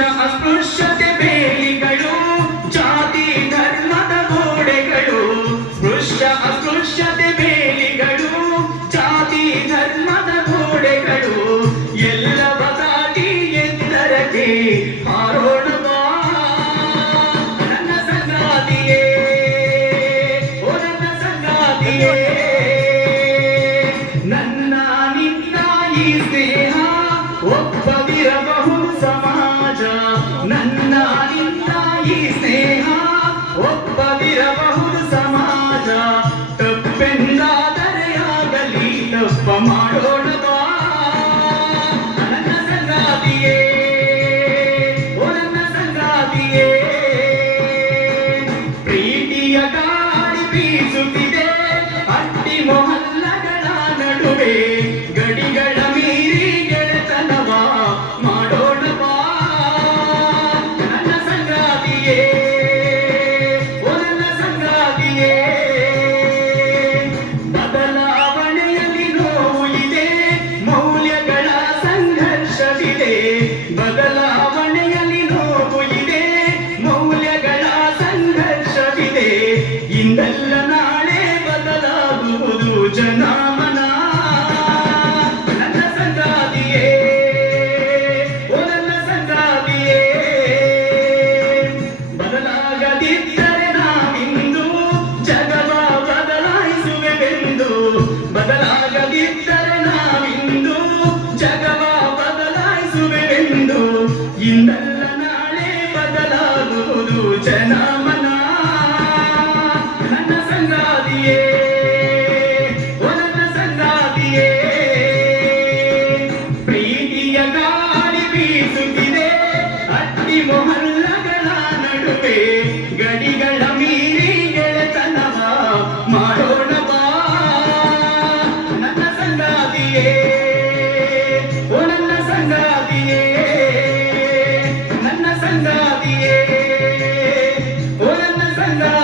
ಅಸ್ಪೃಶ್ಯತೆ ಬೇಲಿಗಳು, ಜಾತಿ ಧರ್ಮದ ಗೋಡೆಗಳು. ಅಸ್ಪೃಶ್ಯತೆ ಬೇಲಿಗಳು, ಜಾತಿ ಧರ್ಮದ ಗೋಡೆಗಳು. ಎಲ್ಲವ ದಾಟಿ ಎತ್ತರಕ್ಕೆ ಹಾರೋಣ ಬಾ ನನ್ನ ಸಂಗಾತಿಯೇ, ಓ ನನ್ನ ಸಂಗಾತಿಯೇ. ನನ್ನ ನಿನ್ನ ಈ ಸ್ನೇಹ ಒಪ್ಪದಿರಬಹುದು ಸಮಾಜ. ನನ್ನ ನಿನ್ನ ಈ ಸ್ನೇಹ ಒಪ್ಪದಿರಬಹುದು ಸಮಾಜ. ತಪ್ಪೆಂದಾದರೆ ಆಗಲಿ ತಪ್ಪ ಮಾಡೋಣ ಬಾ ನನ್ನ ಸಂಗಾತಿಯೇ, ಓ ನನ್ನ ಸಂಗಾತಿಯೇ. ಪ್ರೀತಿಯ ಗಾಳಿ ಬೀಸುತ್ತಿದೆ ಅಟ್ಟಿ ಮೊಹಲ್ಲಗಳ ನಡುವೆ. ಗಡಿಗಳ ಮೀರಿ ಗೆಳೆತನವ ಮಾಡೋಣ ಬಾ ನನ್ನ ಸಂಗಾತಿಯೇ, ಓ ನನ್ನ ಸಂಗಾತಿಯೇ. ಬದಲಾವಣೆಯಲ್ಲಿ ನೋವು ಇದೆ, ಮೌಲ್ಯಗಳ ಸಂಘರ್ಷವಿದೆ. ಬದಲಾವಣೆಯಲ್ಲಿ ನೋವು ಇದೆ, ಮೌಲ್ಯಗಳ ಸಂಘರ್ಷವಿದೆ. ಇಂದಲ್ಲ ನಾಳೆ ಬದಲಾಗುವುದು ಜನಮನ ನನ್ನ ಸಂಗಾತಿಯೇ, ಓ ನನ್ನ ಸಂಗಾತಿಯೇ. ಬದಲಾಗದಿದ್ದರೆ ನಾವಿಂದು ಜಗವ ಬದಲಾಯಿಸುವೆವೆಂದು. ಬದಲಾಗದಿದ್ದರೆ ನಾವಿಂದು ಜಗವ ಬದಲಾಯಿಸುವೆವೆಂದು. ಇಂದಲ್ಲ ನಾಳೆ ಬದಲಾಗುವುದು ಜನಮನ ನನ್ನ ಸಂಗಾತಿಯೇ, ಓ ನನ್ನ ಸಂಗಾತಿಯೇ. ಪ್ರೀತಿಯ ಗಾಳಿ ಬೀಸುತ್ತಿದೆ ಅಟ್ಟಿ ಮೊಹಲ್ಲಗಳ ನಡುವೆ. ಗಡಿಗಳ ಮೀರಿ ಗೆಳೆತನವ ಮಾಡೋಣ ಬಾ ನನ್ನ ಸಂಗಾತಿಯೇ, ಓ ನನ್ನ ಸಂಗಾತಿಯೇ. ನನ್ನ ಸಂಗಾತಿಯೇ, ಓ ನನ್ನ ಸಂಗಾತಿಯೇ.